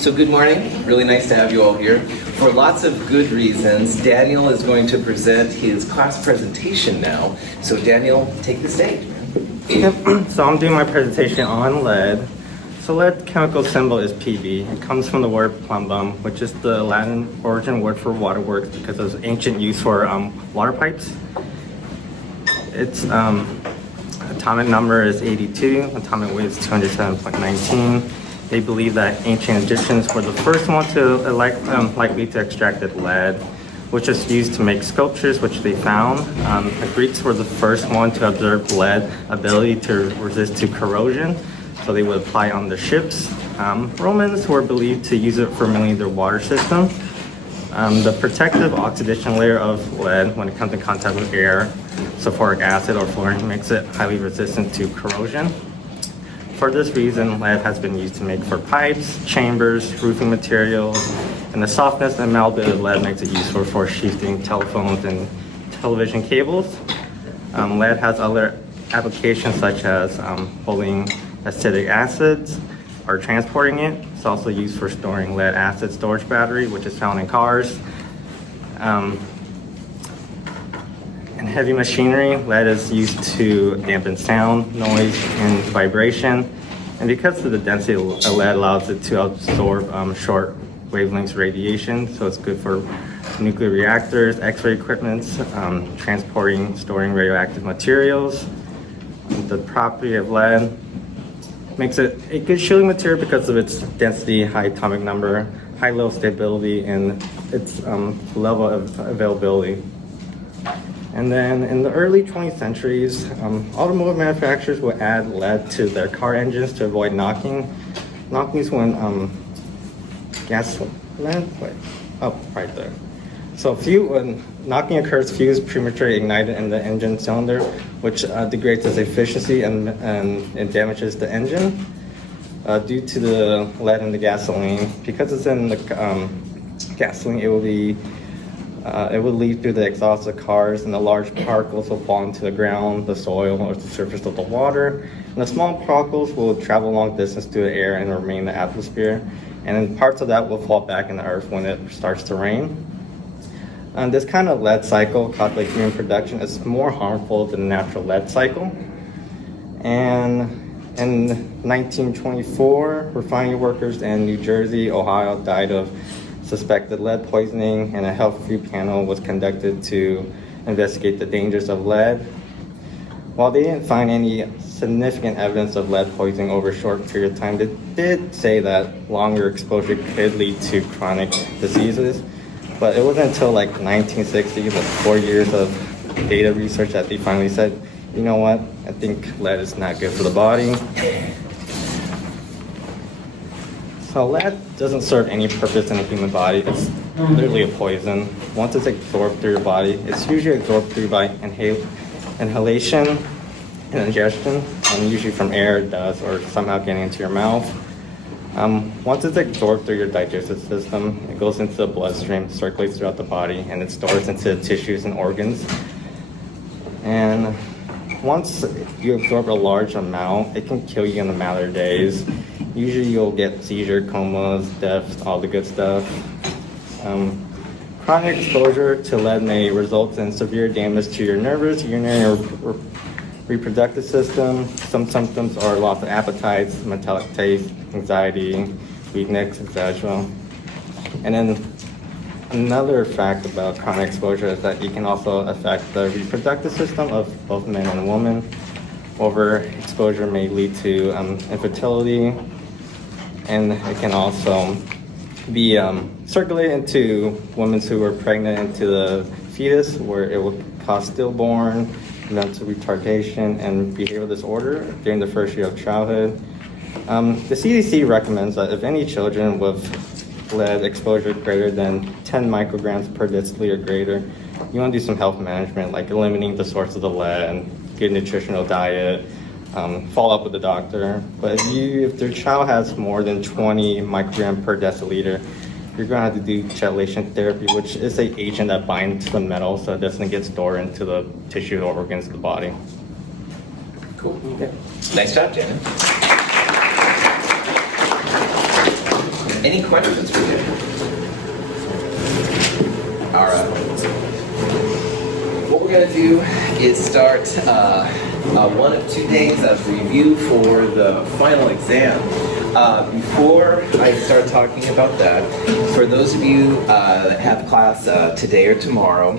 So good morning, really nice to have you all here. For lots of good reasons, Daniel is going to present his class presentation now. So Daniel, take the stage. Yep. So I'm doing my presentation on lead. So lead chemical symbol is Pb. It comes from the word plumbum, which is the Latin origin word for waterworks because of its ancient use for water pipes. Its atomic number is 82, atomic weight is 207.19. They believe that ancient Egyptians were the first one to likely to extract lead, which is used to make sculptures, which they found. The Greeks were the first one to observe lead ability to resist to corrosion, so they would apply on their ships. Romans were believed to use it for mainly their water system. The protective oxidation layer of lead, when it comes in contact with air, sulfuric acid or fluorine, makes it highly resistant to corrosion. For this reason, lead has been used to make for pipes, chambers, roofing materials, and the softness and malleability of lead makes it useful for sheathing telephones and television cables. Lead has other applications such as holding acetic acids or transporting it. It's also used for storing lead acid storage battery, which is found in cars. In heavy machinery, lead is used to dampen sound, noise, and vibration. And because of the density of lead allows it to absorb short wavelengths radiation, so it's good for nuclear reactors, X-ray equipment, transporting, storing radioactive materials. The property of lead makes it a good shielding material because of its density, high atomic number, high level stability, and its level of availability. And then in the early 20th centuries, automotive manufacturers would add lead to their car engines to avoid knocking. Knockings when right there. So when knocking occurs, fuse prematurely ignited in the engine cylinder, which degrades its efficiency and damages the engine. Due to the lead in the gasoline, because it's in the gasoline, it will leak through the exhaust of cars, and the large particles will fall into the ground, the soil, or the surface of the water. And the small particles will travel a long distance through the air and remain in the atmosphere. And then parts of that will fall back in the earth when it starts to rain. This kind of lead cycle, called like human production, is more harmful than the natural lead cycle. And in 1924, refinery workers in New Jersey, Ohio died of suspected lead poisoning, and a health review panel was conducted to investigate the dangers of lead. While they didn't find any significant evidence of lead poisoning over a short period of time, they did say that longer exposure could lead to chronic diseases. But it wasn't until like 1960, like 4 years of data research, that they finally said, you know what, I think lead is not good for the body. So lead doesn't serve any purpose in the human body. It's literally a poison. Once it's absorbed through your body, it's usually absorbed through by inhalation and ingestion, usually from air, dust, or somehow getting into your mouth. Once it's absorbed through your digestive system, it goes into the bloodstream, circulates throughout the body, and it stores into tissues and organs. And once you absorb a large amount, it can kill you in a matter of days. Usually you'll get seizure, comas, death, all the good stuff. Chronic exposure to lead may result in severe damage to your nervous, urinary, or reproductive system. Some symptoms are loss of appetite, metallic taste, anxiety, weakness, etc. And then another fact about chronic exposure is that it can also affect the reproductive system of both men and women. Overexposure may lead to infertility, and it can also be circulated into women who are pregnant into the fetus, where it will cause stillborn, mental retardation, and behavioral disorder during the first year of childhood. The CDC recommends that if any children with lead exposure greater than 10 micrograms per deciliter or greater, you want to do some health management, like eliminating the source of the lead, good nutritional diet, follow up with the doctor. But if their child has more than 20 micrograms per deciliter, you're going to have to do chelation therapy, which is an agent that binds to the metal so it doesn't get stored into the tissue or organs of the body. Cool. Okay. Nice job, Janet. Any questions for you? All right. What we're going to do is start one of 2 days of review for the final exam. Before I start talking about that, for those of you that have class today or tomorrow,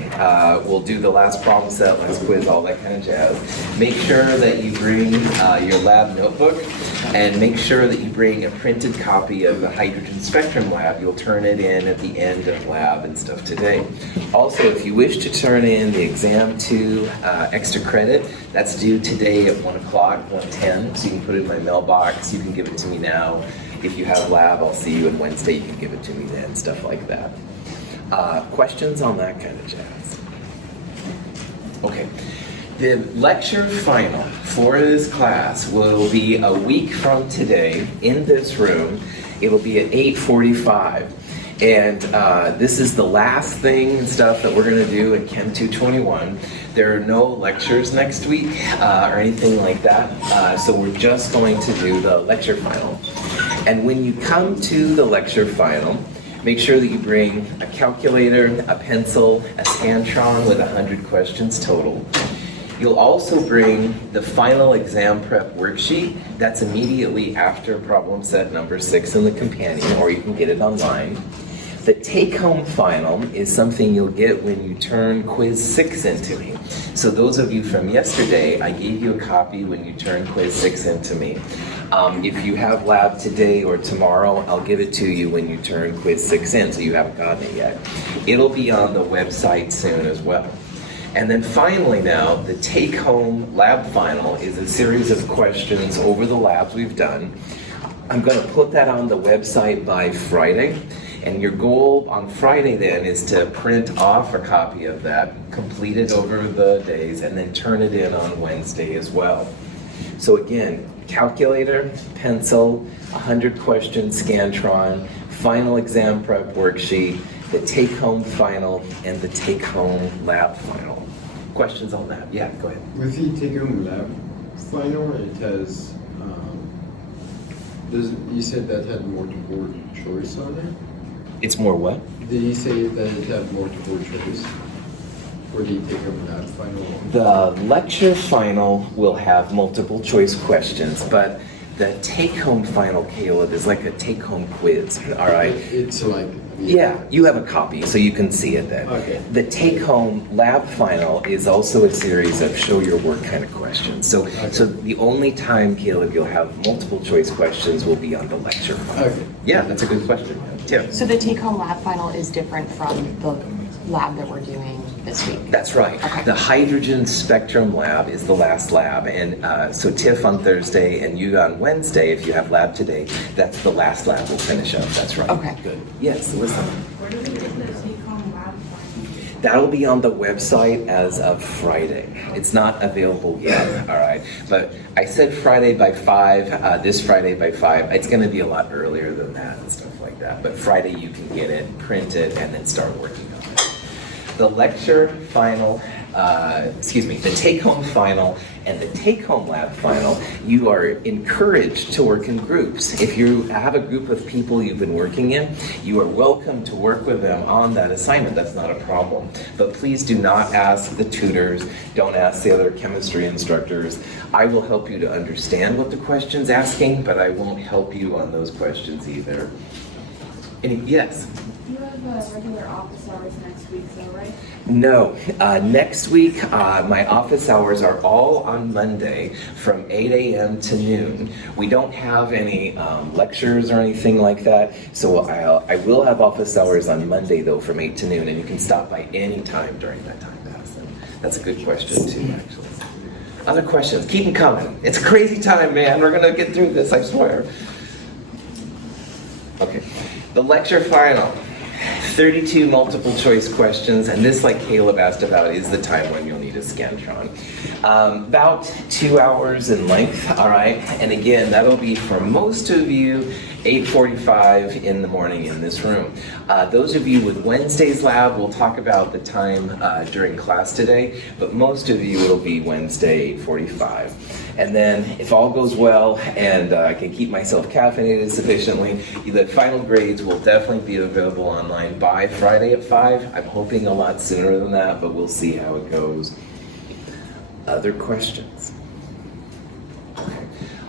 we'll do the last problem set, last quiz, all that kind of jazz. Make sure that you bring your lab notebook, and make sure that you bring a printed copy of the hydrogen spectrum lab. You'll turn it in at the end of lab and stuff today. Also, if you wish to turn in the exam 2 extra credit, that's due today at 1 o'clock, 1:10, so you can put it in my mailbox. You can give it to me now. If you have lab, I'll see you on Wednesday. You can give it to me then, stuff like that. Questions on that kind of jazz? Okay. The lecture final for this class will be a week from today in this room. It'll be at 8:45. And this is the last thing and stuff that we're going to do in Chem 221. There are no lectures next week or anything like that. So we're just going to do the lecture final. And when you come to the lecture final, make sure that you bring a calculator, a pencil, a Scantron with 100 questions total. You'll also bring the final exam prep worksheet. That's immediately after problem set number 6 in the companion, or you can get it online. The take-home final is something you'll get when you turn quiz 6 into me. So those of you from yesterday, I gave you a copy when you turn quiz 6 into me. If you have lab today or tomorrow, I'll give it to you when you turn quiz 6 in, so you haven't gotten it yet. It'll be on the website soon as well. And then finally now, the take-home lab final is a series of questions over the labs we've done. I'm going to put that on the website by Friday. And your goal on Friday then is to print off a copy of that, complete it over the days, and then turn it in on Wednesday as well. So again, calculator, pencil, 100 question Scantron, final exam prep worksheet, the take-home final, and the take-home lab final. Questions on that? Yeah, go ahead. With the take-home lab final, it has, you said that had multiple choice on it? It's more what? Did you say that it had multiple choice for the take-home lab final? The lecture final will have multiple choice questions, but the take-home final, Caleb, is like a take-home quiz, all right? It's like... Yeah, you have a copy, so you can see it then. Okay. The take-home lab final is also a series of show your work kind of questions. So, Okay. so the only time, Caleb, you'll have multiple choice questions will be on the lecture final. Okay. Yeah, that's a good question. Tim. So the take-home lab final is different from the lab that we're doing this week? That's right. Okay. The hydrogen spectrum lab is the last lab, and so Tiff on Thursday and you on Wednesday, if you have lab today, that's the last lab we'll finish up. That's right. Okay. Good. Yes, listen. Where do we get the take-home lab from? That'll be on the website as of Friday. It's not available yet, all right? But I said Friday by 5, this Friday by 5. It's going to be a lot earlier than that and stuff like that. But Friday you can get it, print it, and then start working on it. The lecture final, the take-home final and the take-home lab final, you are encouraged to work in groups. If you have a group of people you've been working in, you are welcome to work with them on that assignment. That's not a problem. But please do not ask the tutors, don't ask the other chemistry instructors. I will help you to understand what the question's asking, but I won't help you on those questions either. Yes? You have regular office hours next week, though, right? No. Next week, my office hours are all on Monday from 8 a.m. to noon. We don't have any lectures or anything like that, so I will have office hours on Monday, though, from 8 to noon, and you can stop by any time during that time, Madison. That's a good question, too, actually. Other questions? Keep them coming. It's a crazy time, man. We're going to get through this, I swear. Okay. The lecture final. 32 multiple choice questions, and this, like Caleb asked about, is the time when you'll need a Scantron. About 2 hours in length, all right? And again, that'll be for most of you 8:45 in the morning in this room. Those of you with Wednesday's lab, we'll talk about the time during class today, but most of you it'll be Wednesday 8:45. And then if all goes well and I can keep myself caffeinated sufficiently, the final grades will definitely be available online by Friday at 5. I'm hoping a lot sooner than that, but we'll see how it goes. Other questions?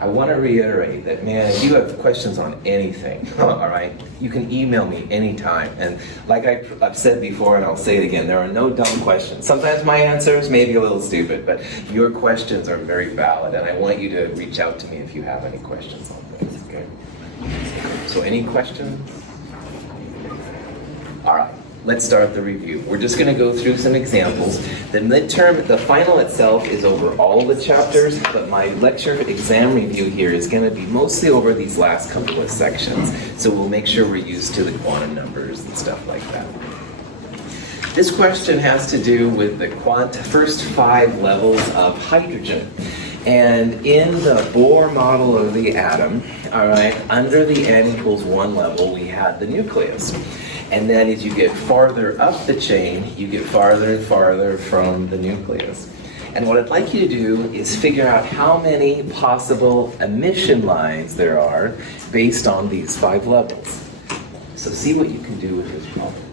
I want to reiterate that, man, if you have questions on anything, all right, you can email me anytime. And like I've said before, and I'll say it again, there are no dumb questions. Sometimes my answers may be a little stupid, but your questions are very valid, and I want you to reach out to me if you have any questions on this, okay? So any questions? All right. Let's start the review. We're just going to go through some examples. The midterm, the final itself is over all the chapters, but my lecture exam review here is going to be mostly over these last couple of sections. So we'll make sure we're used to the quantum numbers and stuff like that. This question has to do with the first 5 levels of hydrogen. And in the Bohr model of the atom, all right, under the n=1 level, we had the nucleus. And then as you get farther up the chain, you get farther and farther from the nucleus. And what I'd like you to do is figure out how many possible emission lines there are based on these 5 levels. So see what you can do with this problem.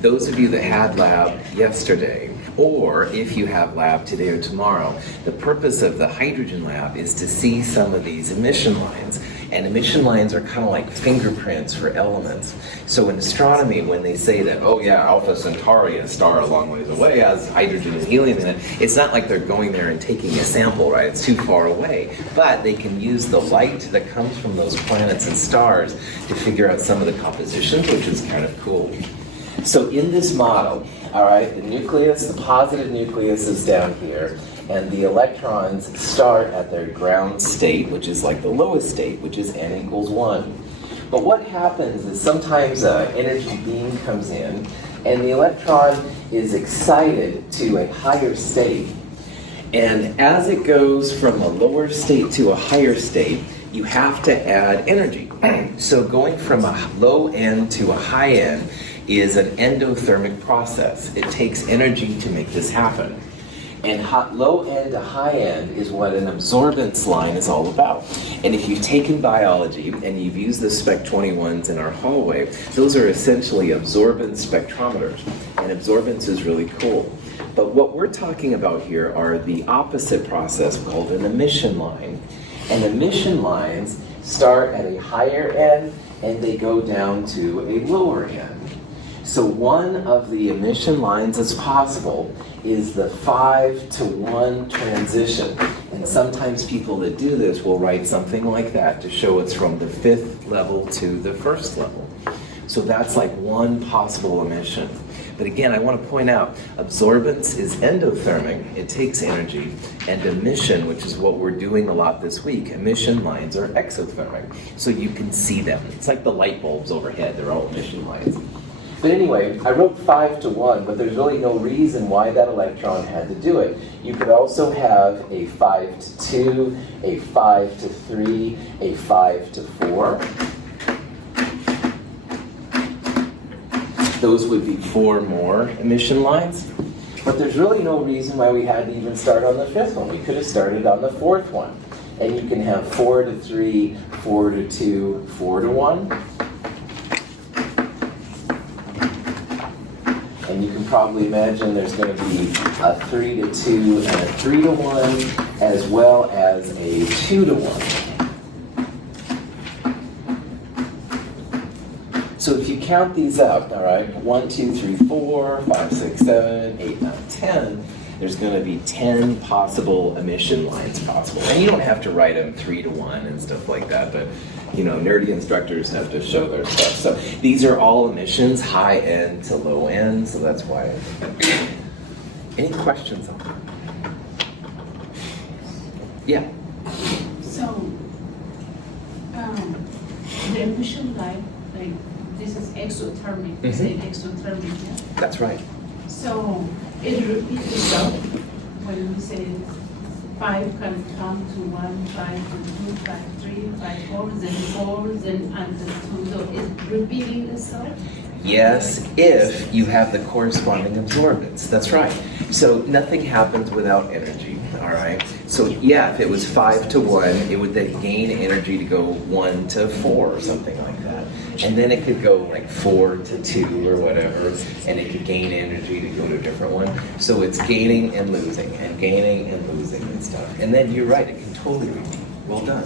Those of you that had lab yesterday, or if you have lab today or tomorrow, the purpose of the hydrogen lab is to see some of these emission lines. And emission lines are kind of like fingerprints for elements. So in astronomy, when they say that, oh yeah, Alpha Centauri, a star a long ways away, has hydrogen and helium in it, it's not like they're going there and taking a sample, right? It's too far away. But they can use the light that comes from those planets and stars to figure out some of the compositions, which is kind of cool. So in this model, all right, the nucleus, the positive nucleus is down here, and the electrons start at their ground state, which is like the lowest state, which is n=1. But what happens is sometimes an energy beam comes in, and the electron is excited to a higher state. And as it goes from a lower state to a higher state, you have to add energy. So going from a low end to a high end is an endothermic process. It takes energy to make this happen. And low end to high end is what an absorbance line is all about. And if you've taken biology and you've used the Spec 21s in our hallway, those are essentially absorbance spectrometers. And absorbance is really cool. But what we're talking about here are the opposite process called an emission line. And emission lines start at a higher end and they go down to a lower end. So one of the emission lines that's possible is the 5-to-1 transition. And sometimes people that do this will write something like that to show it's from the 5th level to the 1st level. So that's like one possible emission. But again, I want to point out, absorbance is endothermic, it takes energy, and emission, which is what we're doing a lot this week, emission lines are exothermic. So you can see them. It's like the light bulbs overhead, they're all emission lines. But anyway, I wrote 5 to 1, but there's really no reason why that electron had to do it. You could also have a 5 to 2, a 5 to 3, a 5 to 4. Those would be 4 more emission lines. But there's really no reason why we had to even start on the 5th one. We could have started on the 4th one. And you can have 4 to 3, 4 to 2, 4 to 1. And you can probably imagine there's going to be a 3 to 2 and a 3 to 1, as well as a 2 to 1. So if you count these up, all right, 1, 2, 3, 4, 5, 6, 7, 8, 9, 10, there's going to be 10 possible emission lines possible. And you don't have to write them 3 to 1 and stuff like that, but you know, nerdy instructors have to show their stuff. So these are all emissions, high end to low end, so that's why. Any questions on that? Yeah. So, the emission line, like, this is exothermic, you say exothermic, yeah? That's right. So, it repeats itself when we say 5 can come to 1, 5 to 2, 5, 3, 5, 4, then 4, then and the 2. So it's repeating itself? Yes, if you have the corresponding absorbance. That's right. So nothing happens without energy, all right? So yeah, if it was 5 to 1, it would then gain energy to go 1 to 4 or something like that. And then it could go like 4 to 2 or whatever, and it could gain energy to go to a different one. So it's gaining and losing and gaining and losing and stuff. And then you're right, it can totally repeat. Well done.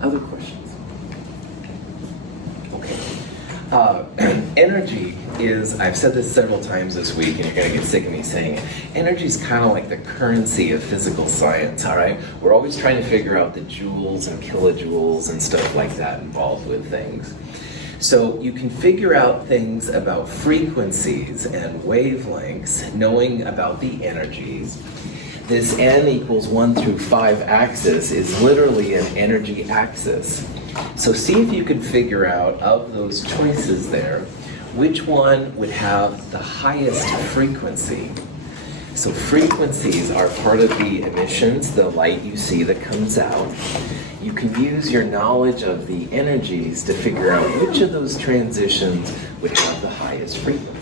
Other questions? Okay. Energy is, I've said this several times this week, and you're going to get sick of me saying it, energy is kind of like the currency of physical science, all right? We're always trying to figure out the joules and kilojoules and stuff like that involved with things. So you can figure out things about frequencies and wavelengths, knowing about the energies. This n equals 1 through 5 axis is literally an energy axis. So see if you can figure out, of those choices there, which one would have the highest frequency. So frequencies are part of the emissions, the light you see that comes out. You can use your knowledge of the energies to figure out which of those transitions would have the highest frequency.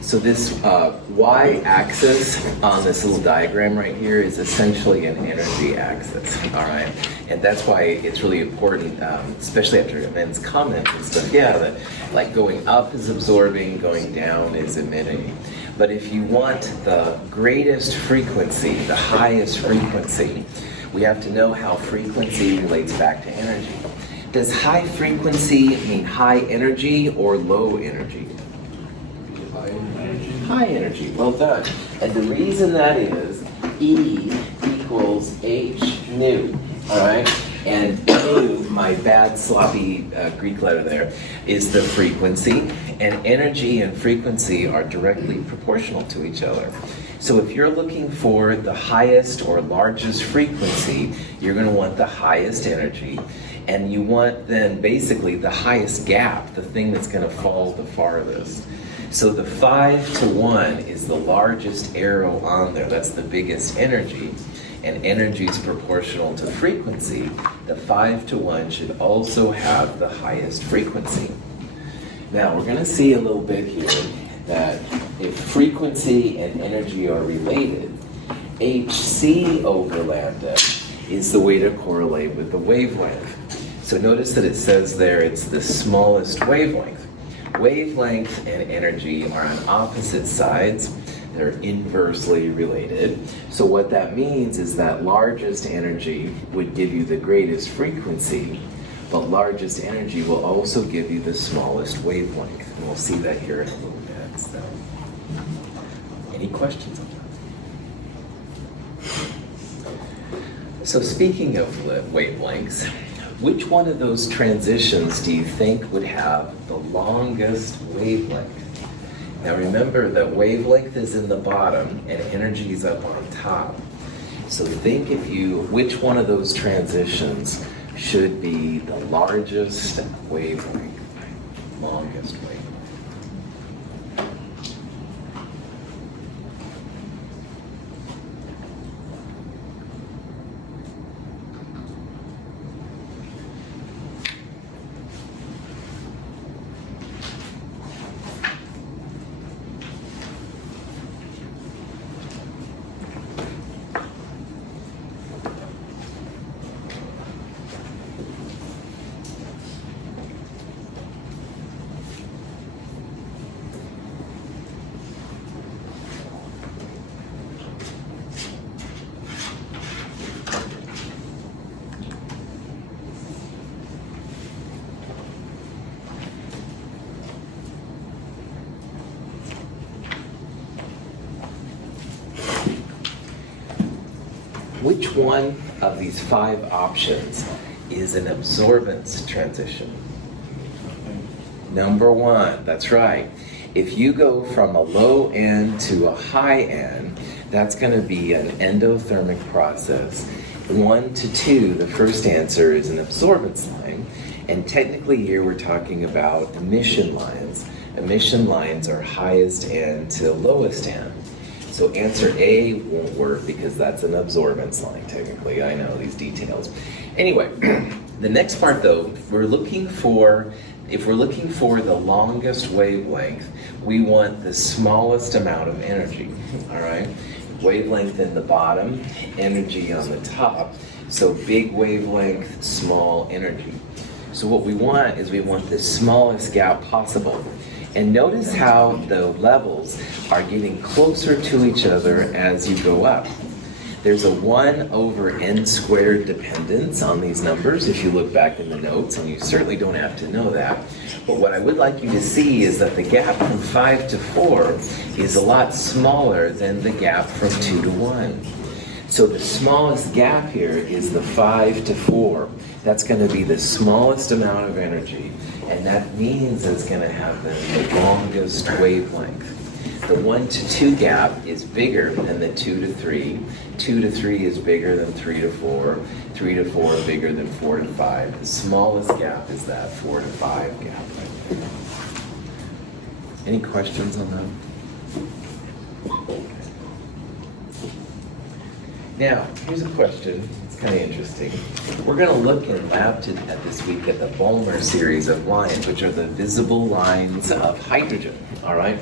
So this y-axis on this little diagram right here is essentially an energy axis, all right? And that's why it's really important, especially after immense comments and stuff, yeah, that like going up is absorbing, going down is emitting. But if you want the greatest frequency, the highest frequency, we have to know how frequency relates back to energy. Does high frequency mean high energy or low energy? High energy, well done. And the reason that is, E equals H nu, all right? And nu, my bad sloppy Greek letter there, is the frequency, and energy and frequency are directly proportional to each other. So if you're looking for the highest or largest frequency, you're going to want the highest energy. And you want then basically the highest gap, the thing that's going to fall the farthest. So the 5 to 1 is the largest arrow on there. That's the biggest energy. And energy is proportional to frequency. The 5 to 1 should also have the highest frequency. Now we're going to see a little bit here that if frequency and energy are related, HC over lambda is the way to correlate with the wavelength. So notice that it says there it's the smallest wavelength. Wavelength and energy are on opposite sides. They're inversely related. So what that means is that largest energy would give you the greatest frequency, but largest energy will also give you the smallest wavelength. And we'll see that here in a little bit. So, any questions on that? So speaking of wavelengths, which one of those transitions do you think would have the longest wavelength? Now remember that wavelength is in the bottom and energy is up on top. So think which one of those transitions should be the largest wavelength, longest wavelength. Which one of these 5 options is an absorbance transition? Number 1, that's right. If you go from a low end to a high end, that's going to be an endothermic process. 1 to 2, the first answer is an absorbance line. And technically here we're talking about emission lines. Emission lines are highest end to lowest end. So answer A won't work because that's an absorbance line technically. I know these details. Anyway, the next part though, if we're looking for the longest wavelength, we want the smallest amount of energy, all right? Wavelength in the bottom, energy on the top. So big wavelength, small energy. So what we want is we want the smallest gap possible. And notice how the levels are getting closer to each other as you go up. There's a 1 over n squared dependence on these numbers if you look back in the notes, and you certainly don't have to know that. But what I would like you to see is that the gap from 5 to 4 is a lot smaller than the gap from 2 to 1. So the smallest gap here is the 5 to 4. That's going to be the smallest amount of energy. And that means it's going to have the longest wavelength. The 1 to 2 gap is bigger than the 2 to 3. 2 to 3 is bigger than 3 to 4. 3 to 4 is bigger than 4 to 5. The smallest gap is that 4 to 5 gap right there. Any questions on that? Now, here's a question. It's kind of interesting. We're going to look in lab at this week at the Balmer series of lines, which are the visible lines of hydrogen, all right?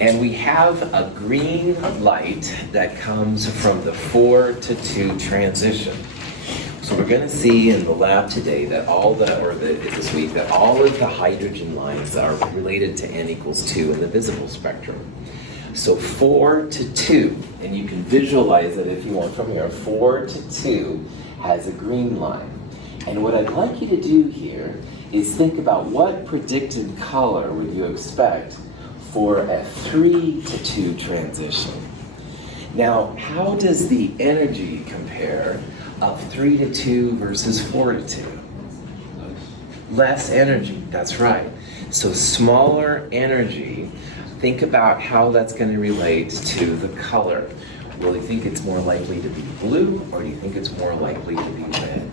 And we have a green light that comes from the 4 to 2 transition. So we're going to see in the lab today that this week, that all of the hydrogen lines are related to n equals 2 in the visible spectrum. So 4 to 2, and you can visualize it if you want from here. 4 to 2 has a green line. And what I'd like you to do here is think about what predicted color would you expect for a 3 to 2 transition. Now, how does the energy compare of 3 to 2 versus 4 to 2? Less energy, that's right. So smaller energy. Think about how that's going to relate to the color. Will you think it's more likely to be blue, or do you think it's more likely to be red?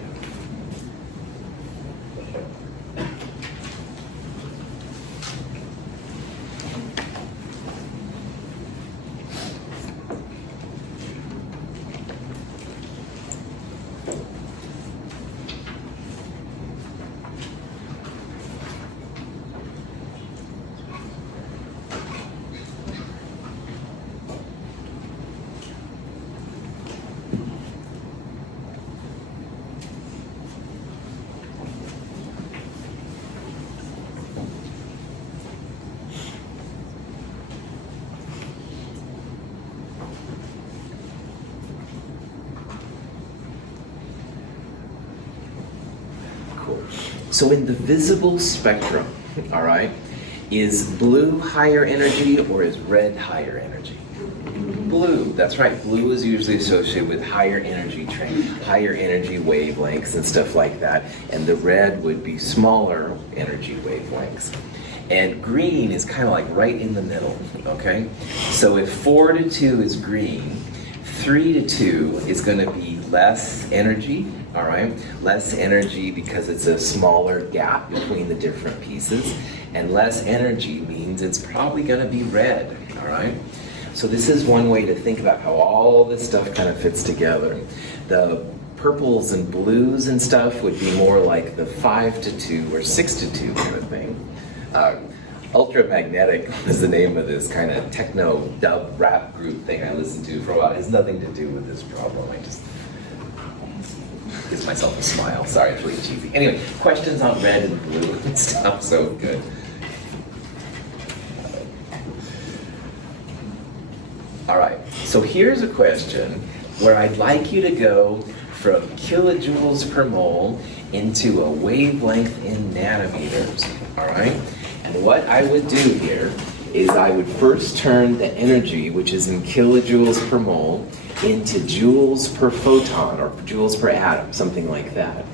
So in the visible spectrum, all right, is blue higher energy or is red higher energy? Blue, that's right. Blue is usually associated with higher energy higher energy wavelengths and stuff like that. And the red would be smaller energy wavelengths. And green is kind of like right in the middle, okay? So if 4 to 2 is green, 3 to 2 is going to be less energy, all right? Less energy because it's a smaller gap between the different pieces. And less energy means it's probably going to be red, all right? So this is one way to think about how all this stuff kind of fits together. The purples and blues and stuff would be more like the 5 to 2 or 6 to 2 kind of thing. Ultramagnetic was the name of this kind of techno dub rap group thing I listened to for a while. It has nothing to do with this problem. I just gives myself a smile. Sorry, it's really cheesy. Anyway, questions on red and blue and stuff. So good. All right, so here's a question where I'd like you to go from kilojoules per mole into a wavelength in nanometers, all right? And what I would do here is I would first turn the energy, which is in kilojoules per mole, into joules per photon or joules per atom, something like that.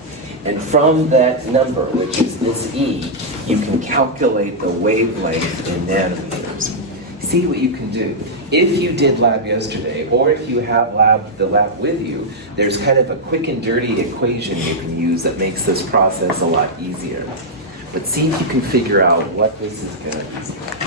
And from that number, which is this E, you can calculate the wavelength in nanometers. See what you can do. If you did lab yesterday, or if you have the lab with you, there's kind of a quick and dirty equation you can use that makes this process a lot easier. But see if you can figure out what this is going to be.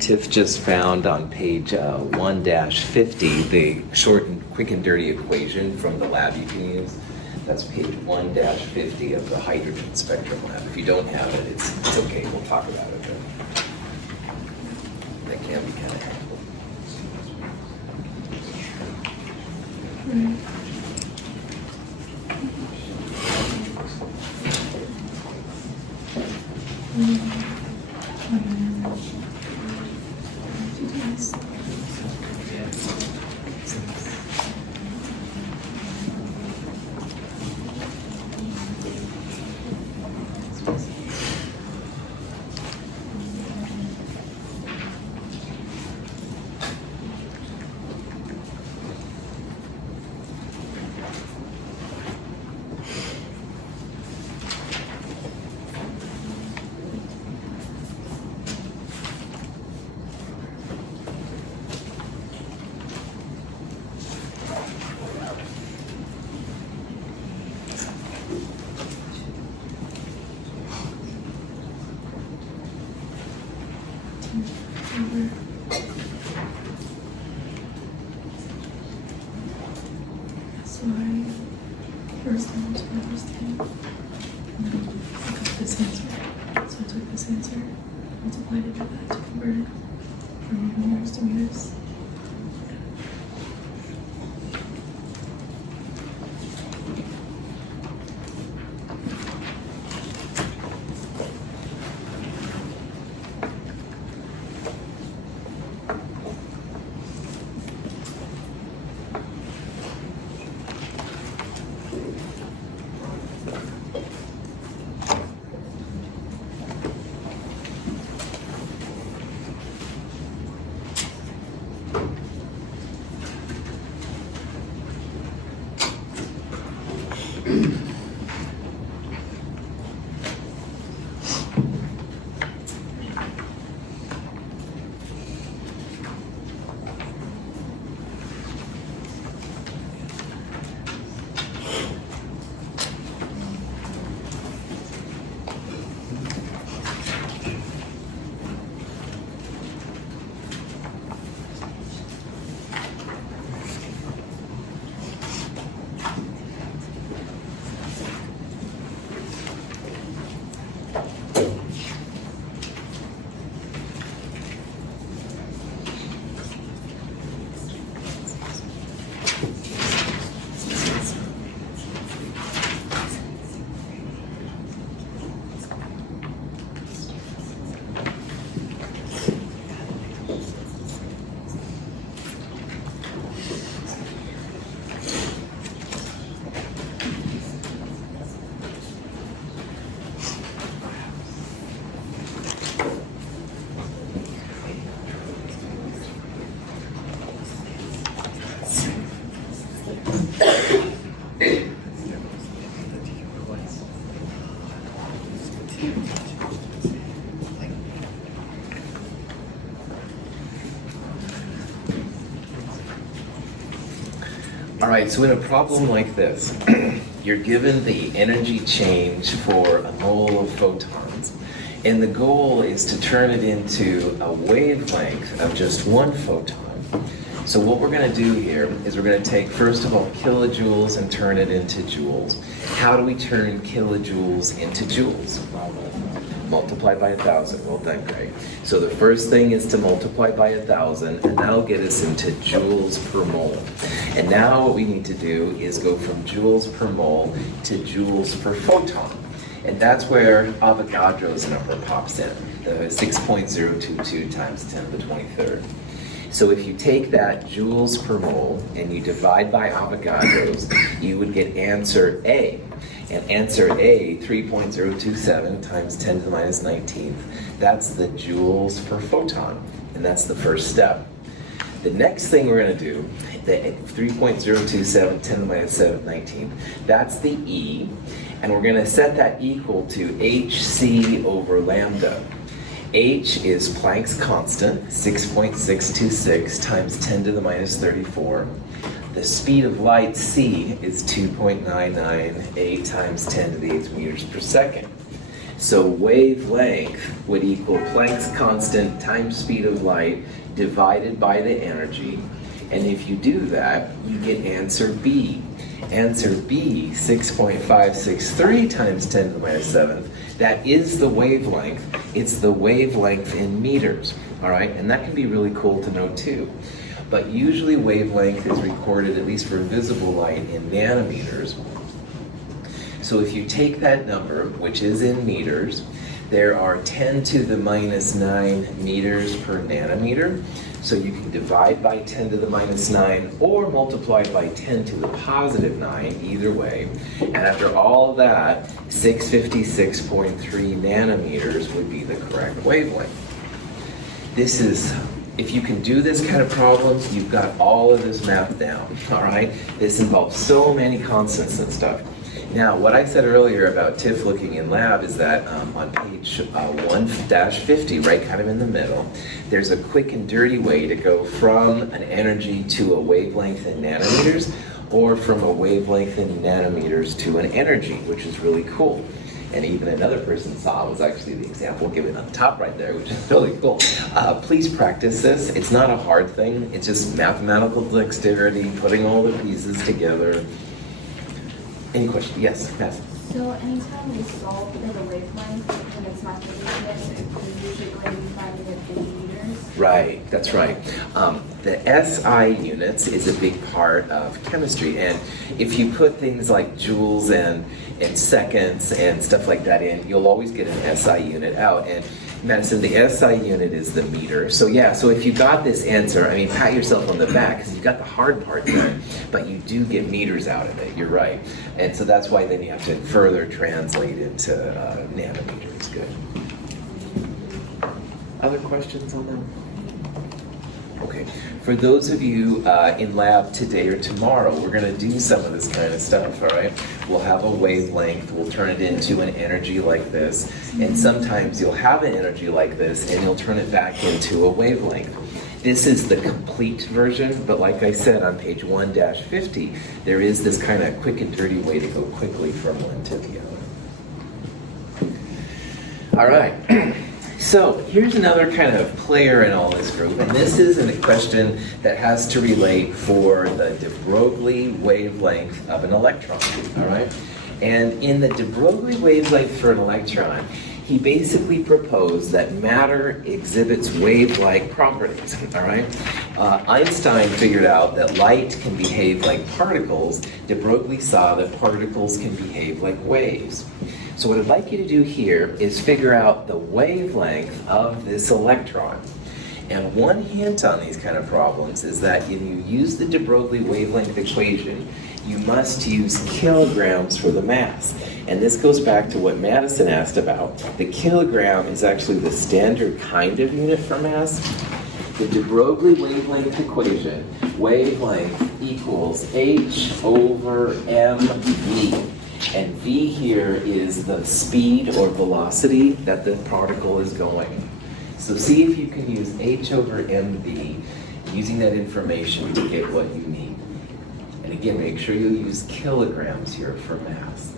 Tiff just found on page 1-50 the short and quick and dirty equation from the lab you can use. That's page 1-50 of the hydrogen spectrum lab. If you don't have it, it's okay. We'll talk about it then. be kind of helpful. So I first went to the first thing, and then I got this answer. So I took this answer, multiplied it by that to convert it from meters to meters. All right, so in a problem like this, you're given the energy change for a mole of photons, and the goal is to turn it into a wavelength of just one photon. So what we're going to do here is we're going to take, first of all, kilojoules and turn it into joules. How do we turn kilojoules into joules? Multiply by 1,000. Well done, Greg. So the first thing is to multiply by 1,000, and that'll get us into joules per mole. And now what we need to do is go from joules per mole to joules per photon. And that's where Avogadro's number pops in, the 6.022 times 10 to the 23rd. So if you take that joules per mole and you divide by Avogadro's, you would get answer A. And answer A, 3.027 times 10 to the minus 19th, that's the joules per photon, and that's the first step. The next thing we're going to do, the 3.027, 10 to the minus 19th, that's the E, and we're going to set that equal to hc over lambda. H is Planck's constant, 6.626 times 10 to the minus 34. The speed of light, c, is 2.998 times 10 to the 8th meters per second. So wavelength would equal Planck's constant times speed of light divided by the energy. And if you do that, you get answer B. Answer B, 6.563 times 10 to the minus 7th, That is the wavelength. It's the wavelength in meters, all right? And that can be really cool to know too. But usually wavelength is recorded, at least for visible light, in nanometers. So if you take that number, which is in meters, there are 10 to the minus 9 meters per nanometer. So you can divide by 10 to the minus 9 or multiply by 10 to the positive 9, either way. And after all of that, 656.3 nanometers would be the correct wavelength. This is, if you can do this kind of problem, you've got all of this math down, all right? This involves so many constants and stuff. Now, what I said earlier about TIFF looking in lab is that on page 1-50, right kind of in the middle, there's a quick and dirty way to go from an energy to a wavelength in nanometers, or from a wavelength in nanometers to an energy, which is really cool. And even another person saw was actually the example given on the top right there, which is really cool. Please practice this. It's not a hard thing. It's just mathematical dexterity, putting all the pieces together. Any questions? Yes, Matt. So anytime we solve for the wavelength, when it's not the we're usually going to be finding it in meters. Right, that's right. The SI units is a big part of chemistry, and if you put things like joules and seconds and stuff like that in, you'll always get an SI unit out. And Madison, the SI unit is the meter. So yeah, so if you got this answer, I mean, pat yourself on the back because you got the hard part done, but you do get meters out of it, you're right. And so that's why then you have to further translate into nanometers. Good. Other questions on that? Okay, for those of you in lab today or tomorrow, we're going to do some of this kind of stuff, all right? We'll have a wavelength, we'll turn it into an energy like this, and sometimes you'll have an energy like this and you'll turn it back into a wavelength. This is the complete version, but like I said on page 1-50, there is this kind of quick and dirty way to go quickly from one to the other. All right. So here's another kind of player in all this group, and this is a question that has to relate for the de Broglie wavelength of an electron, all right? And in the de Broglie wavelength for an electron, he basically proposed that matter exhibits wave-like properties, all right? Einstein figured out that light can behave like particles. De Broglie saw that particles can behave like waves. So what I'd like you to do here is figure out the wavelength of this electron. And one hint on these kind of problems is that when you use the de Broglie wavelength equation, you must use kilograms for the mass. And this goes back to what Madison asked about. The kilogram is actually the standard kind of unit for mass. The de Broglie wavelength equation, wavelength equals h over mv. And v here is the speed or velocity that the particle is going. So see if you can use h over mv, using that information to get what you need. And again, make sure you use kilograms here for mass.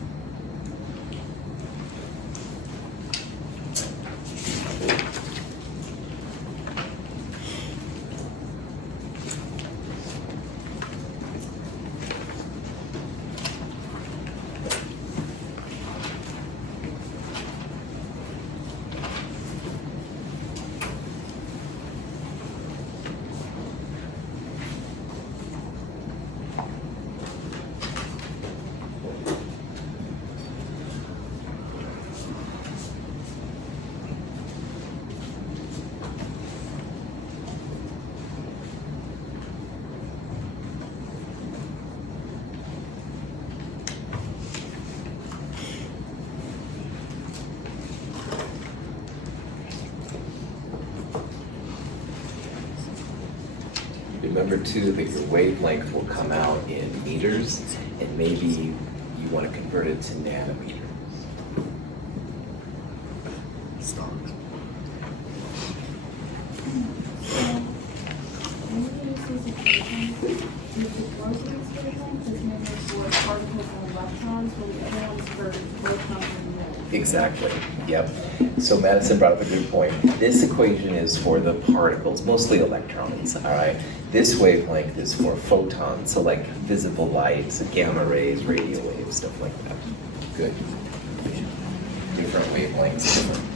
Remember too that your wavelength will come out in meters, and maybe you want to convert it to nanometers. Stop. When we use these equations, with the Broglie's wavelength, this measures for particles and electrons, while the other one's for photons and moles. Exactly, yep. So Madison brought up a good point. This equation is for the particles, mostly electrons, all right? This wavelength is for photons, so like visible light, so gamma rays, radio waves, stuff like that. Good. different wavelengths.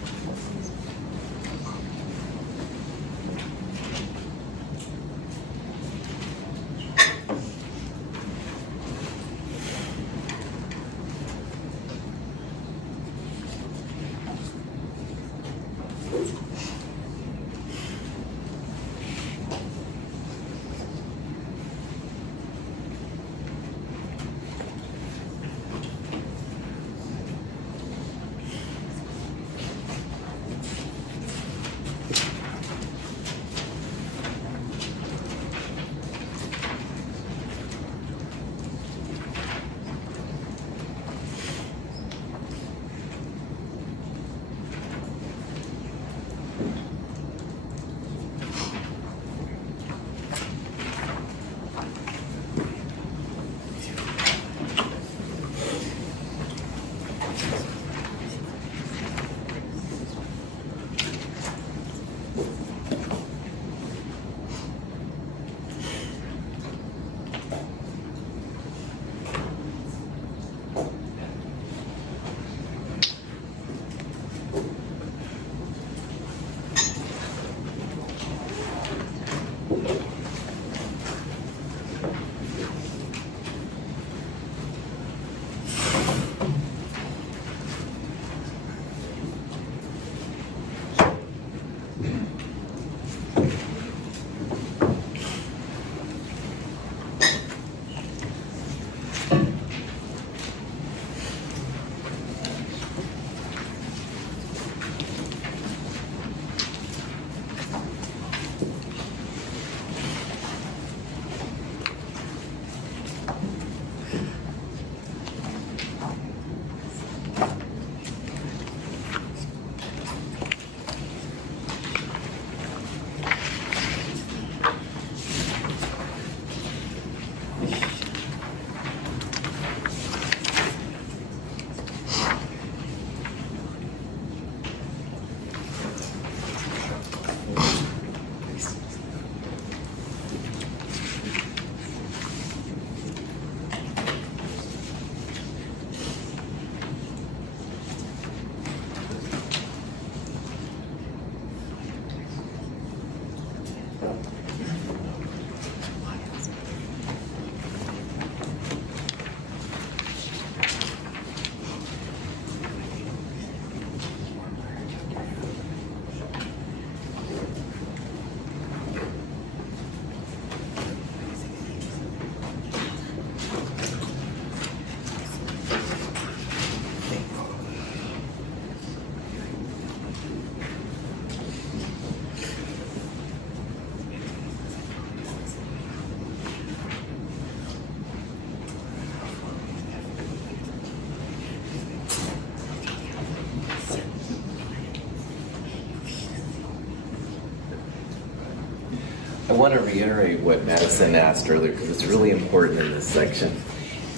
I want to reiterate what Madison asked earlier because it's really important in this section.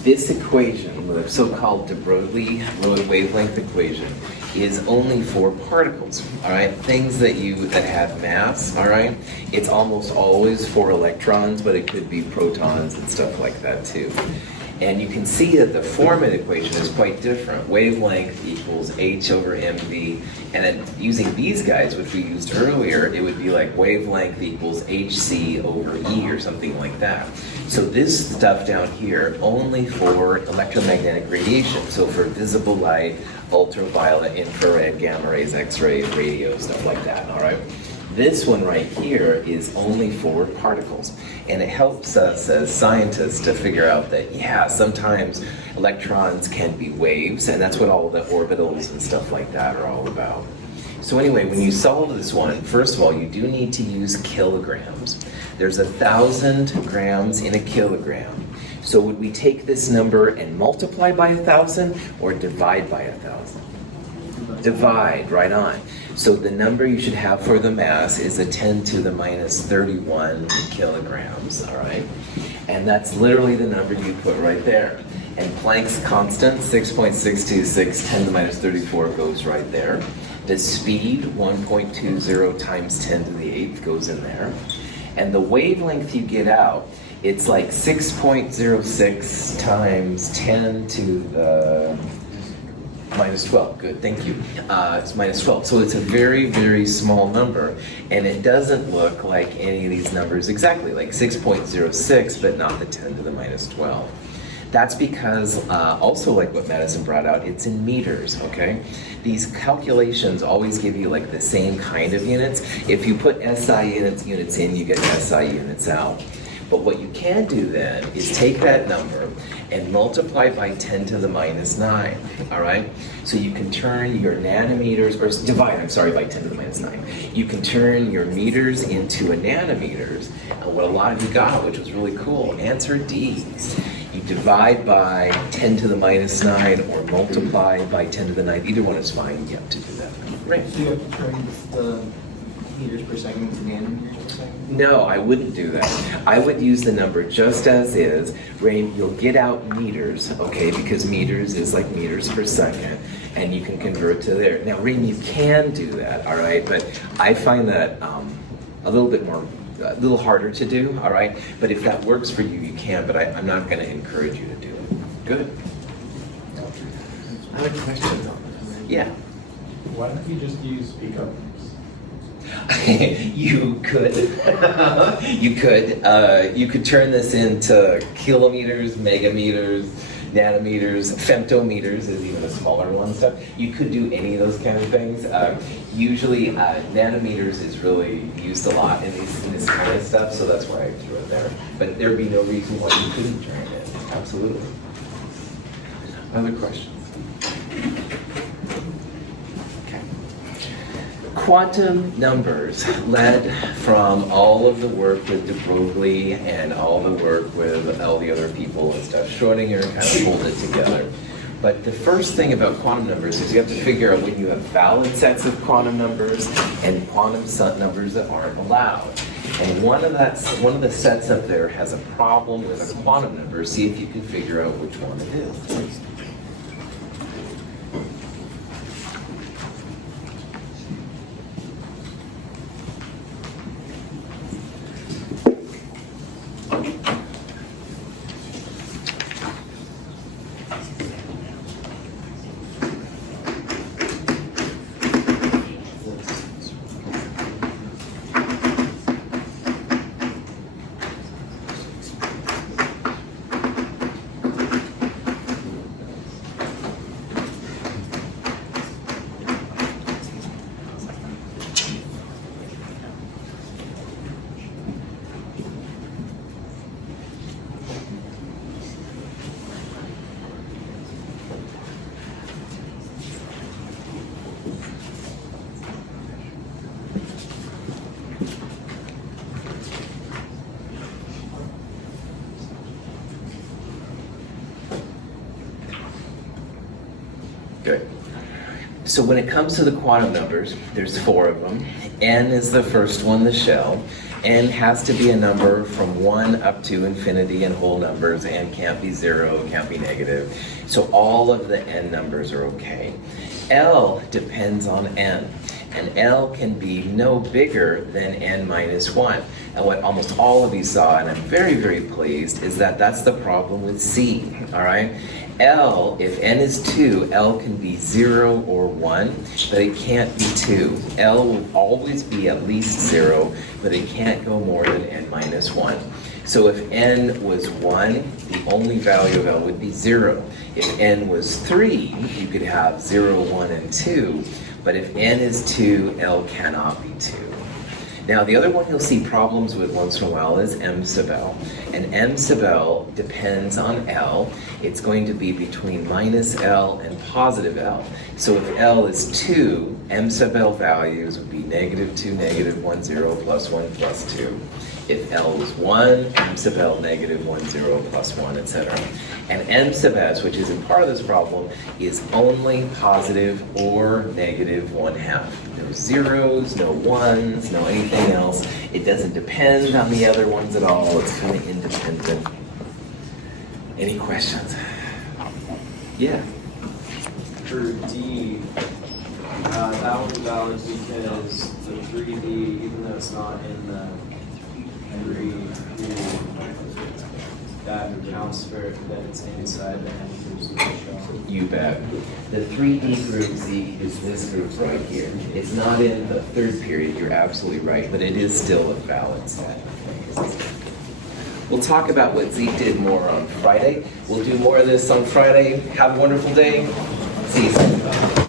This equation, the so-called de Broglie wavelength equation, is only for particles, all right? Things that have mass, all right? It's almost always for electrons, but it could be protons and stuff like that too. And you can see that the form of the equation is quite different. Wavelength equals h over mv. And then using these guys, which we used earlier, it would be like wavelength equals hc over e or something like that. So this stuff down here, only for electromagnetic radiation. So for visible light, ultraviolet, infrared, gamma rays, x-rays, radio, stuff like that, all right? This one right here is only for particles. And it helps us as scientists to figure out that, yeah, sometimes electrons can be waves, and that's what all the orbitals and stuff like that are all about. So anyway, when you solve this one, first of all, you do need to use kilograms. There's 1,000 grams in a kilogram. So would we take this number and multiply by 1,000 or divide by 1,000? Divide, right on. So the number you should have for the mass is a 10 to the minus 31 kilograms, all right? And that's literally the number you put right there. And Planck's constant, 6.626, 10 to the minus 34 goes right there. The speed, 1.20 times 10 to the 8th goes in there. And the wavelength you get out, it's like 6.06 times 10 to the Minus 12, good, thank you. It's minus 12, so it's a very, very small number, and it doesn't look like any of these numbers exactly, like 6.06, but not the 10 to the minus 12. That's because, also like what Madison brought out, it's in meters, okay? These calculations always give you like the same kind of units. If you put SI units in, you get SI units out. But what you can do then is take that number and multiply by 10 to the minus 9, all right? So you can turn your nanometers, or divide, I'm sorry, by 10 to the minus 9. You can turn your meters into a nanometers, and what a lot of you got, which was really cool, answer D. You divide by 10 to the minus 9 or multiply by 10 to the 9. Either one is fine, you have to do that. Right. Do you have to turn the meters per second to nanometers per second? No, I wouldn't do that. I would use the number just as is. Rain, you'll get out meters, okay, because meters is like meters per second, and you can convert to there. Now, Rain, you can do that, all right, but I find that a little harder to do, all right? But if that works for you, you can, but I'm not going to encourage you to do it. Good. Other questions on this? Yeah. Why don't you just use pickup? You could. You could turn this into kilometers, megameters, nanometers, femtometers is even a smaller one. Stuff. You could do any of those kind of things. Usually, nanometers is really used a lot in this kind of stuff, so that's why I threw it there. But there'd be no reason why you couldn't turn it. Absolutely. Other questions? Quantum numbers led from all of the work with de Broglie and all the work with all the other people and stuff. Schrodinger kind of pulled it together. But the first thing about quantum numbers is you have to figure out when you have valid sets of quantum numbers and quantum numbers that aren't allowed. And one of the sets up there has a problem with a quantum number. See if you can figure out which one it is. Good. So when it comes to the quantum numbers, there's 4 of them. N is the first one, the shell. N has to be a number from 1 up to infinity in whole numbers. N can't be 0, can't be negative. So all of the N numbers are okay. L depends on N. And L can be no bigger than N minus 1. And what almost all of you saw, and I'm very, very pleased, is that that's the problem with C, all right? L, if N is 2, L can be 0 or 1, but it can't be 2. L will always be at least 0, but it can't go more than N minus 1. So if N was 1, the only value of L would be 0. If N was 3, you could have 0, 1, and 2, but if N is 2, L cannot be 2. Now, the other one you'll see problems with once in a while is M sub L. And M sub L depends on L. It's going to be between minus L and positive L. So if L is 2, M sub L values would be negative 2, negative 1, 0, plus 1, plus 2. If L was 1, M sub L negative 1, 0, plus 1, etc. And M sub S, which is in part of this problem, is only positive or negative 1/2. No zeros, no ones, no anything else. It doesn't depend on the other ones at all. It's kind of independent. Any questions? Yeah. For D, that one's valid because the 3D, even though it's not in the 3D, that counts for that it's inside the anchors of the shell. You bet. The 3D group, Zeke, is this group right here. It's not in the third period, you're absolutely right, but it is still a valid set. We'll talk about what Zeke did more on Friday. We'll do more of this on Friday. Have a wonderful day. See you soon.